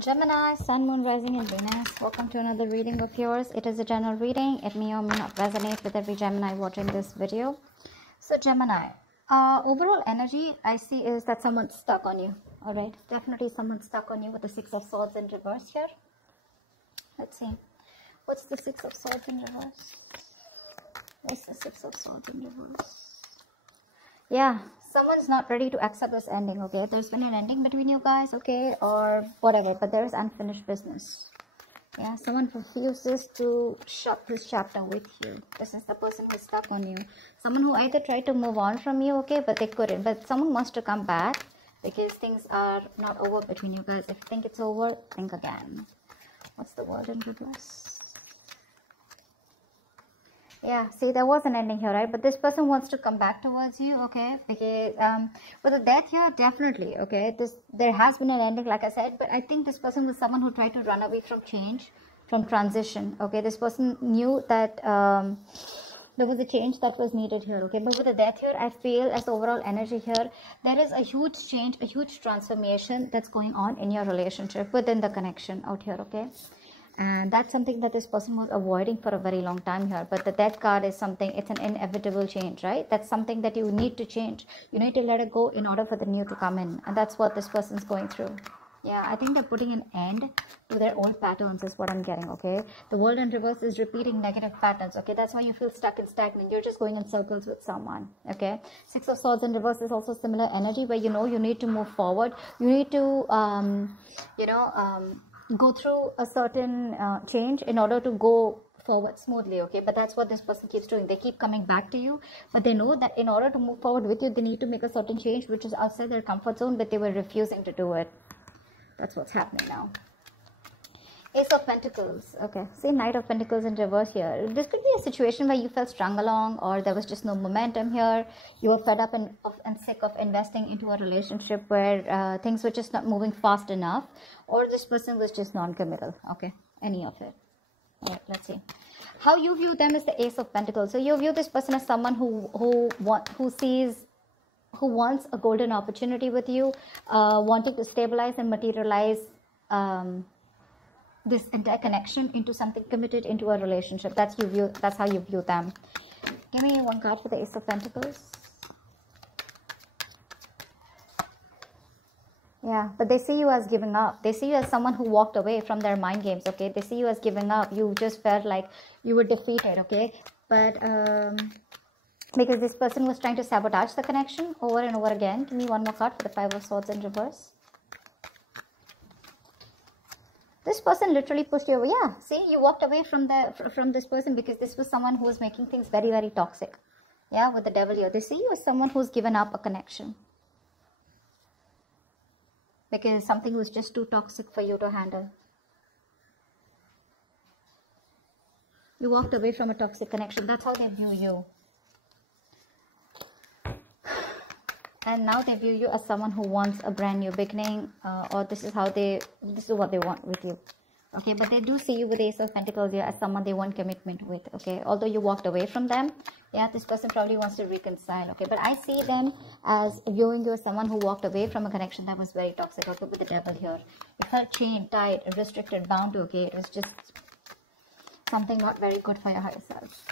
Gemini, Sun, Moon, Rising, and Venus. Welcome to another reading of yours. It is a general reading. It may or may not resonate with every Gemini watching this video. So Gemini, overall energy I see is that someone's stuck on you. All right, definitely someone's stuck on you with the Six of Swords in reverse here. Let's see. What's the Six of Swords in reverse? What's the Six of Swords in reverse? Yeah, someone's not ready to accept this ending, okay? There's been an ending between you guys, okay? Or whatever, but there is unfinished business. Yeah, someone refuses to shut this chapter with you. This is the person who's stuck on you. Someone who either tried to move on from you, okay, but they couldn't. But someone wants to come back because things are not over between you guys. If you think it's over, think again. What's the word in reverse? Yeah, see, there was an ending here, right? But this person wants to come back towards you, okay? Because with the death here, definitely, okay? There has been an ending, like I said, but I think this person was someone who tried to run away from change, from transition, okay? This person knew that there was a change that was needed here, okay? But with the death here, I feel as overall energy here, there is a huge change, a huge transformation that's going on in your relationship, within the connection out here, okay? And that's something that this person was avoiding for a very long time here. But the death card is something, it's an inevitable change, right? That's something that you need to change. You need to let it go in order for the new to come in. And that's what this person's going through. Yeah, I think they're putting an end to their old patterns is what I'm getting, okay? The world in reverse is repeating negative patterns, okay? That's why you feel stuck and stagnant. You're just going in circles with someone, okay? Six of Swords in reverse is also similar energy where, you know, you need to move forward. You need to, go through a certain change in order to go forward smoothly, okay? But that's what this person keeps doing. They keep coming back to you, but they know that in order to move forward with you, they need to make a certain change which is outside their comfort zone, but they were refusing to do it. That's what's happening now. Ace of Pentacles, okay? See, Knight of Pentacles in reverse here. This could be a situation where you felt strung along, or there was just no momentum here. You were fed up and sick of investing into a relationship where things were just not moving fast enough, or this person was just non-committal, okay? Any of it. All right, let's see. How you view them is the Ace of Pentacles. So you view this person as someone who wants a golden opportunity with you, wanting to stabilize and materialize this entire connection into something committed, into a relationship. That's how you view them. Give me one card for the Ace of Pentacles. Yeah, but they see you as giving up. They see you as someone who walked away from their mind games, okay? They see you as giving up. You just felt like you were defeated, okay? But because this person was trying to sabotage the connection over and over again. Give me one more card for the Five of Swords in reverse. This person literally pushed you away. Yeah, see, you walked away from this person because this was someone who was making things very, very toxic. Yeah, with the Devil here. They see you as someone who's given up a connection because something was just too toxic for you to handle. You walked away from a toxic connection. That's how they view you. And now they view you as someone who wants a brand new beginning, or this is what they want with you. Okay, but they do see you with Ace of Pentacles here as someone they want commitment with, okay? Although you walked away from them, yeah, this person probably wants to reconcile, okay? But I see them as viewing you as someone who walked away from a connection that was very toxic, okay? With the Devil here. You felt chained, tied, restricted, bound, okay? It was just something not very good for your higher self.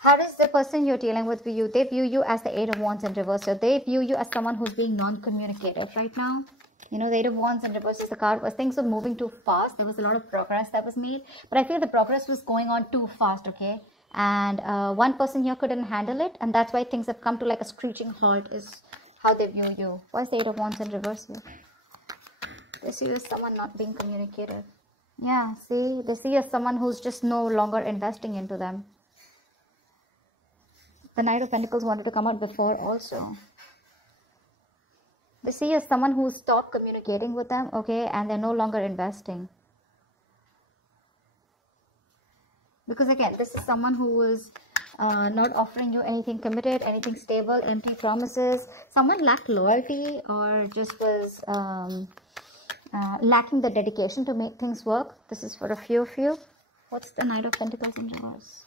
How does the person you're dealing with view you? They view you as the Eight of Wands in reverse. So they view you as someone who's being non-communicative right now. You know, the Eight of Wands in reverse is the card where things were moving too fast. There was a lot of progress that was made. But I feel the progress was going on too fast, okay? And one person here couldn't handle it. And that's why things have come to like a screeching halt is how they view you. Why is the Eight of Wands in reverse here? They see you as someone not being communicative. Yeah, see? They see you as someone who's just no longer investing into them. The Knight of Pentacles wanted to come out before also. They see you as someone who stopped communicating with them, okay, and they're no longer investing. Because again, this is someone who was not offering you anything committed, anything stable, empty promises. Someone lacked loyalty or just was lacking the dedication to make things work. This is for a few of you. What's the Knight of Pentacles in reverse?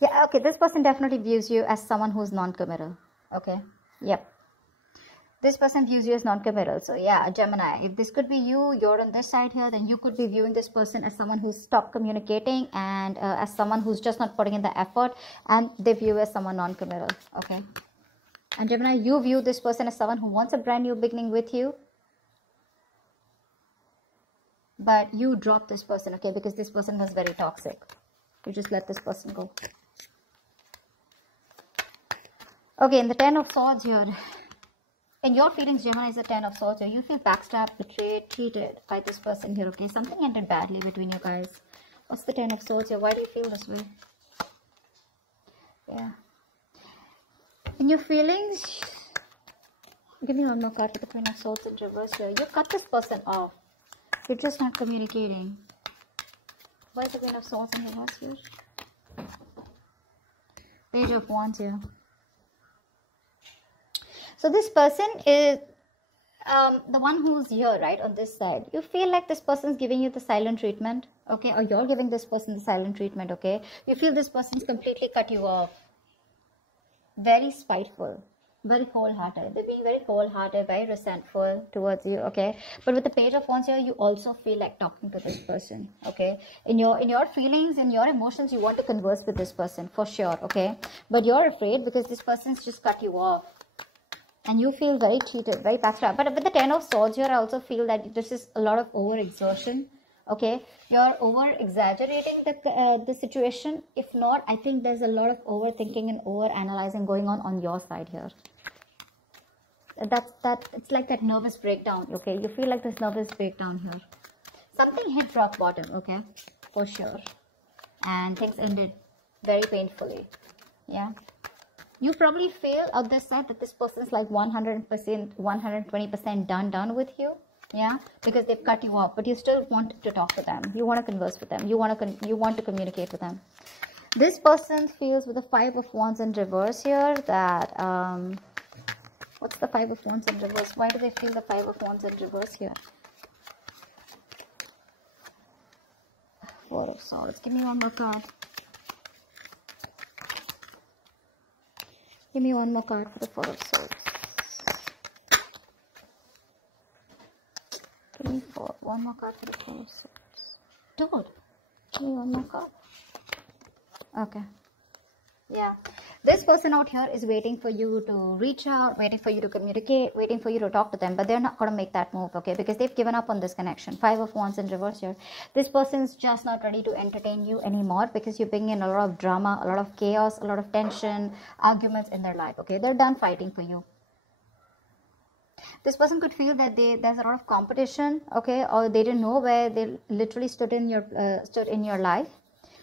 Yeah, okay, this person definitely views you as someone who's non-committal. Okay, yep. This person views you as non-committal. So yeah, Gemini, if this could be you, you're on this side here, then you could be viewing this person as someone who's stopped communicating and as someone who's just not putting in the effort, and they view you as someone non-committal. Okay. And Gemini, you view this person as someone who wants a brand new beginning with you, but you drop this person, okay, because this person was very toxic. You just let this person go. Okay, in the 10 of Swords here, in your feelings, Gemini, is the 10 of Swords here. You feel backstabbed, betrayed, cheated by this person here, okay? Something ended badly between you guys. What's the 10 of Swords here? Why do you feel this way? Yeah. In your feelings, give me one more card for the Queen of Swords in reverse here. You cut this person off. You're just not communicating. Why is the Queen of Swords in reverse here? Page of Wands here. So this person is the one who's here, right, on this side. You feel like this person's giving you the silent treatment, okay, or you're giving this person the silent treatment, okay. You feel this person's completely cut you off. Very spiteful, very cold-hearted. They're being very cold-hearted, very resentful towards you, okay. But with the Page of Wands here, you also feel like talking to this person, okay. In your feelings, in your emotions, you want to converse with this person for sure, okay. But you're afraid because this person's just cut you off. And you feel very cheated, very backstabbed. But with the 10 of Swords here, I also feel that this is a lot of over-exertion. Okay, you're over-exaggerating the situation. If not, I think there's a lot of overthinking and over-analyzing going on your side here. It's like that nervous breakdown. Okay, you feel like this nervous breakdown here. Something hit rock bottom. Okay, for sure, and things ended very painfully. Yeah. You probably feel on this side that this person is like 100%, 120% done with you. Yeah, because they've cut you off, but you still want to talk to them. You want to converse with them. You want to communicate with them. This person feels with the 5 of Wands in reverse here that what's the 5 of Wands in reverse? Why do they feel the 5 of Wands in reverse here? 4 of Swords. Give me one more card. Give me one more card for the 4 of Swords. Give me one more card for the 4 of Swords. Dude, give me one more card. Okay. Yeah. This person out here is waiting for you to reach out, waiting for you to communicate, waiting for you to talk to them, but they're not going to make that move, okay, because they've given up on this connection. 5 of Wands in reverse here. This person's just not ready to entertain you anymore because you bring in a lot of drama, a lot of chaos, a lot of tension, arguments in their life, okay. They're done fighting for you. This person could feel that there's a lot of competition, okay, or they didn't know where they literally stood in your life,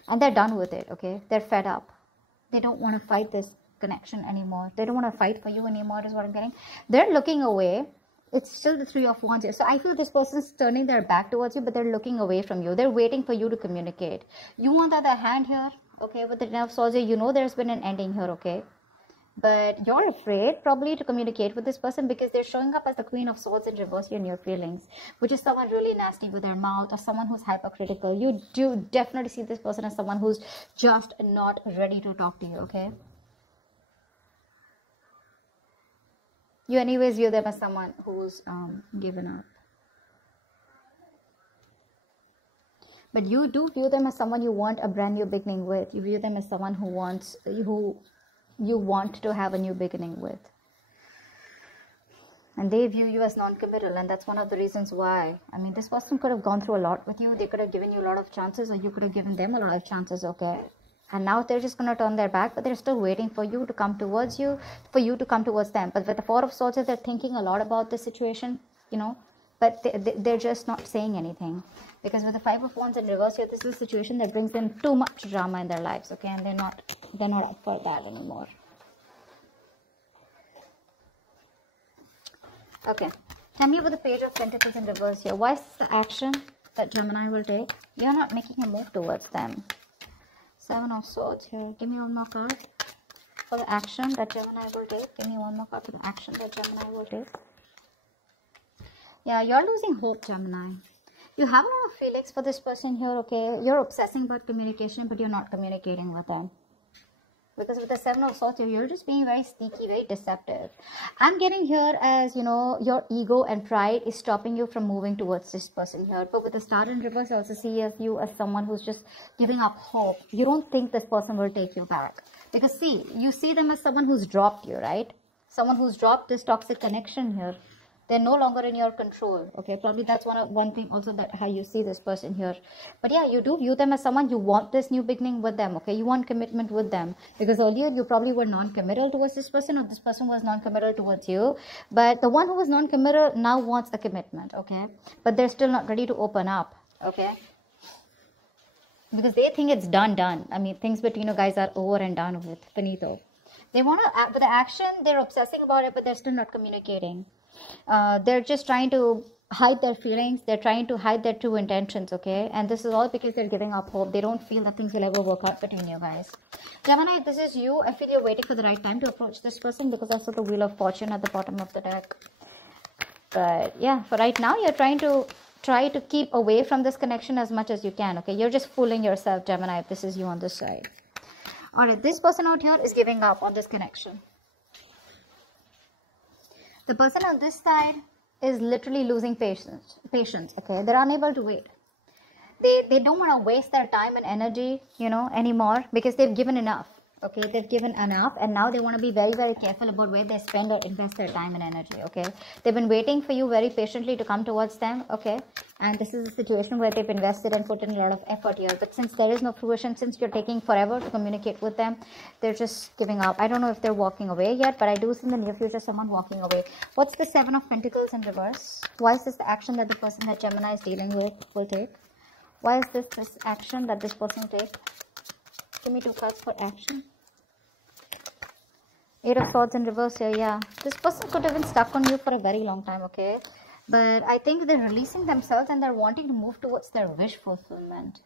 and they're done with it, okay. They're fed up. They don't want to fight this connection anymore. They don't want to fight for you anymore is what I'm getting. They're looking away. It's still the 3 of Wands here. So I feel this person's turning their back towards you, but they're looking away from you. They're waiting for you to communicate. You, on the other hand here, okay, with the 10 of Swords here, you know there's been an ending here, okay. But you're afraid probably to communicate with this person because they're showing up as the Queen of Swords in reverse here in your feelings, which is someone really nasty with their mouth or someone who's hypercritical. You do definitely see this person as someone who's just not ready to talk to you, okay? You anyways view them as someone who's given up. But you do view them as someone you want a brand new beginning with. You view them as someone who you want to have a new beginning with. And they view you as non-committal, and that's one of the reasons why. I mean, this person could have gone through a lot with you. They could have given you a lot of chances, or you could have given them a lot of chances, okay? And now they're just going to turn their back, but they're still waiting for you to come towards you, for you to come towards them. But with the 4 of Swords, they're thinking a lot about this situation, you know, but they're just not saying anything. Because with the 5 of Wands in reverse here, this is a situation that brings them too much drama in their lives, okay? And they're not up for that anymore. Okay, tell me about the Page of Pentacles in reverse here. Why is this the action that Gemini will take? You're not making a move towards them. 7 of Swords here. Give me one more card for the action that Gemini will take. Give me one more card for the action that Gemini will take. Yeah, you're losing hope, Gemini. You have a lot of feelings for this person here, okay? You're obsessing about communication, but you're not communicating with them. Because with the Seven of Swords, you're just being very sneaky, very deceptive. I'm getting here as, you know, your ego and pride is stopping you from moving towards this person here. But with the Star in reverse, I also see as you as someone who's just giving up hope. You don't think this person will take you back. Because see, you see them as someone who's dropped you, right? Someone who's dropped this toxic connection here. They're no longer in your control. Okay, probably that's one thing also, that how you see this person here. But yeah, you do view them as someone, you want this new beginning with them. Okay, you want commitment with them, because earlier you probably were non-committal towards this person, or this person was non-committal towards you. But the one who was non-committal now wants a commitment. Okay, but they're still not ready to open up. Okay, because they think it's done. I mean, things between you guys are over and done with. Finito. They want to act with the action, they're obsessing about it, but they're still not communicating. They're just trying to hide their feelings. They're trying to hide their true intentions. Okay, and this is all because they're giving up hope. They don't feel that things will ever work out between you guys. Gemini, this is you. I feel you're waiting for the right time to approach this person, because I saw the Wheel of Fortune at the bottom of the deck. But yeah, for right now, you're trying to keep away from this connection as much as you can. Okay, you're just fooling yourself, Gemini, if this is you on this side. All right, this person out here is giving up on this connection. The person on this side is literally losing patience. Okay, they're unable to wait. They don't want to waste their time and energy, you know, anymore, because they've given enough. Okay, they've given enough, and now they want to be very, very careful about where they spend or invest their time and energy. Okay, they've been waiting for you very patiently to come towards them. Okay, and this is a situation where they've invested and put in a lot of effort here, but since there is no fruition, since you're taking forever to communicate with them, they're just giving up. I don't know if they're walking away yet, but I do see in the near future someone walking away. What's the Seven of Pentacles in reverse? Why is this the action that the person that Gemini is dealing with will take? Why is this action that this person will take? Give me two cards for action. Eight of Swords in reverse here, yeah. This person could have been stuck on you for a very long time, okay? But I think they're releasing themselves and they're wanting to move towards their wish fulfillment.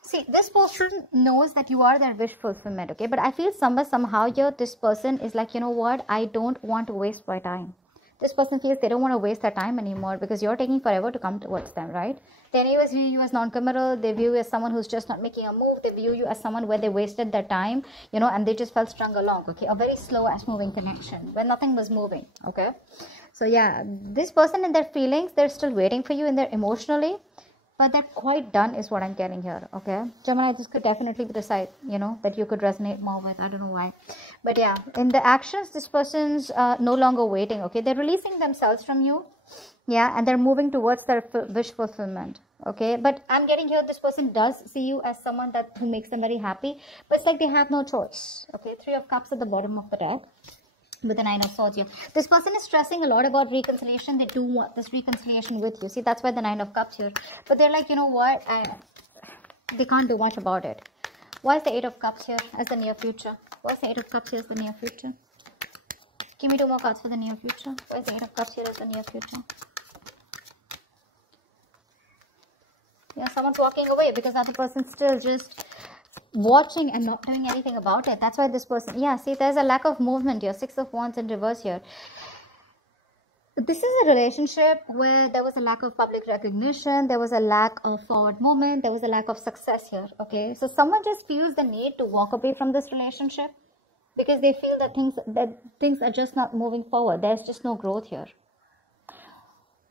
See, this person knows that you are their wish fulfillment, okay? But I feel somehow here, this person is like, you know what? I don't want to waste my time. This person feels they don't want to waste their time anymore, because you're taking forever to come towards them, right? They anyways view you as non-committal. They view you as someone who's just not making a move. They view you as someone where they wasted their time, you know, and they just felt strung along, okay? A very slow ass moving connection where nothing was moving, okay? So yeah, this person in their feelings, they're still waiting for you in their emotionally, but they're quite done is what I'm getting here, okay? Gemini, this could definitely be the side, you know, that you could resonate more with. I don't know why. But yeah, in the actions, this person's no longer waiting, okay? They're releasing themselves from you, yeah, and they're moving towards their wish fulfillment, okay? But I'm getting here, this person does see you as someone who makes them very happy, but it's like they have no choice, okay? Three of Cups at the bottom of the deck with the Nine of Swords here. This person is stressing a lot about reconciliation. They do want this reconciliation with you. See, that's why the Nine of Cups here. But they're like, you know what? They can't do much about it. Why is the Eight of Cups here as the near future? Why is the Eight of Cups here as the near future? Give me two more cards for the near future. Why is the Eight of Cups here as the near future? Yeah, someone's walking away because the other person's still just watching and not doing anything about it. That's why this person, yeah, see, there's a lack of movement here. Six of Wands in reverse here. This is a relationship where there was a lack of public recognition, there was a lack of forward movement, there was a lack of success here, okay? So someone just feels the need to walk away from this relationship because they feel that things are just not moving forward. There's just no growth here.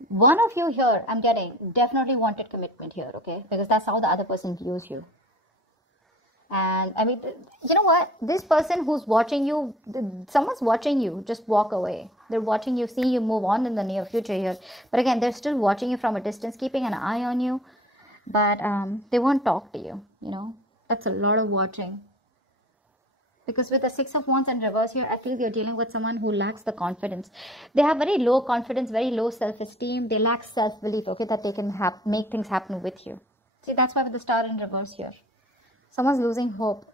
One of you here, I'm getting, definitely wanted commitment here, okay? Because that's how the other person views you. And I mean, you know what? This person who's watching you, someone's watching you, just walk away. They're watching you, see you move on in the near future here. But again, they're still watching you from a distance, keeping an eye on you. But they won't talk to you, you know. That's a lot of watching. Because with the Six of Wands in reverse here, I feel you're dealing with someone who lacks the confidence. They have very low confidence, very low self-esteem. They lack self-belief, okay, that they can make things happen with you. See, that's why with the Star in reverse here. Someone's losing hope.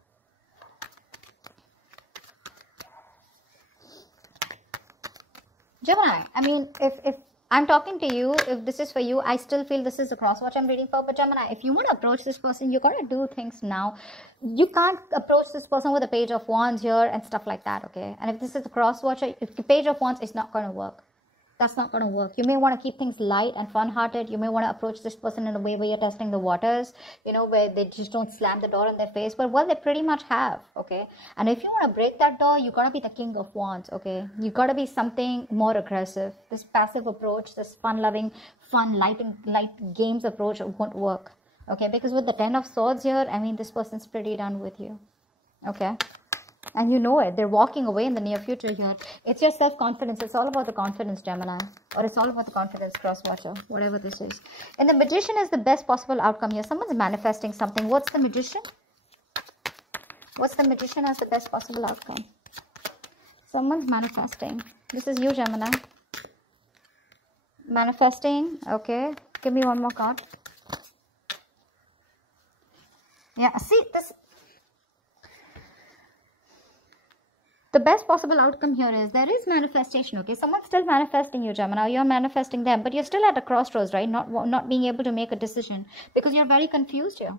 Gemini, I mean, if I'm talking to you, if this is for you, I still feel this is the cross watch I'm reading for. But Gemini, if you want to approach this person, you got to do things now. You can't approach this person with a Page of Wands here and stuff like that, okay? And if this is the cross watch, if the Page of Wands is not going to work. That's not going to work. You may want to keep things light and fun-hearted. You may want to approach this person in a way where you're testing the waters, you know, where they just don't slam the door in their face. But, well, they pretty much have, okay? And if you want to break that door, you got to be the king of wands, okay? You got to be something more aggressive. This passive approach, this fun-loving, light games approach won't work, okay? Because with the 10 of swords here, I mean, this person's pretty done with you, okay? And you know it. They're walking away in the near future here. It's your self-confidence. It's all about the confidence, Gemini. Or it's all about the confidence, cross-watcher. Whatever this is. And the magician is the best possible outcome here. Someone's manifesting something. What's the magician? What's the magician as the best possible outcome? Someone's manifesting. This is you, Gemini. Manifesting. Okay. Give me one more card. Yeah. See, this... The best possible outcome here is there is manifestation, okay? Someone's still manifesting you, Gemini. You're manifesting them, but you're still at a crossroads, right? Not being able to make a decision because you're very confused here.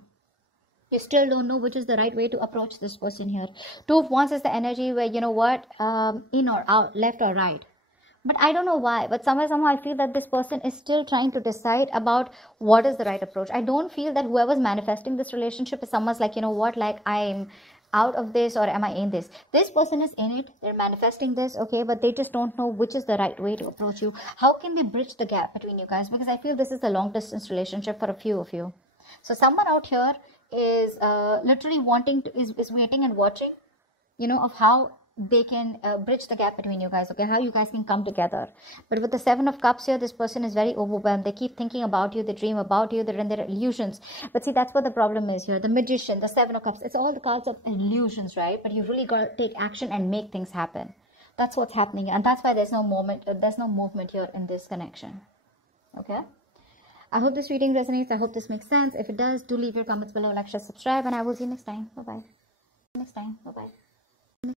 You still don't know which is the right way to approach this person here. Two of Wands is the energy where, you know what, in or out, left or right. But I don't know why, but somehow I feel that this person is still trying to decide about what is the right approach. I don't feel that whoever's manifesting this relationship is someone's like, you know what, like I'm out of this or am I in this? This person is in it. They're manifesting this, okay, but they just don't know which is the right way to approach you. How can they bridge the gap between you guys? Because I feel this is a long distance relationship for a few of you. So someone out here is literally wanting to, is waiting and watching, you know, of how they can bridge the gap between you guys, okay, how you guys can come together. But with the 7 of Cups here, this person is very overwhelmed. They keep thinking about you, they dream about you, they're in their illusions. But see, that's what the problem is here. The Magician, the 7 of Cups, it's all the cards of illusions, right? But you really got to take action and make things happen. That's what's happening, and that's why there's no movement here in this connection, okay? I hope this reading resonates. I hope this makes sense. If it does, do leave your comments below, like, share, subscribe, and I will see you next time. Bye-bye.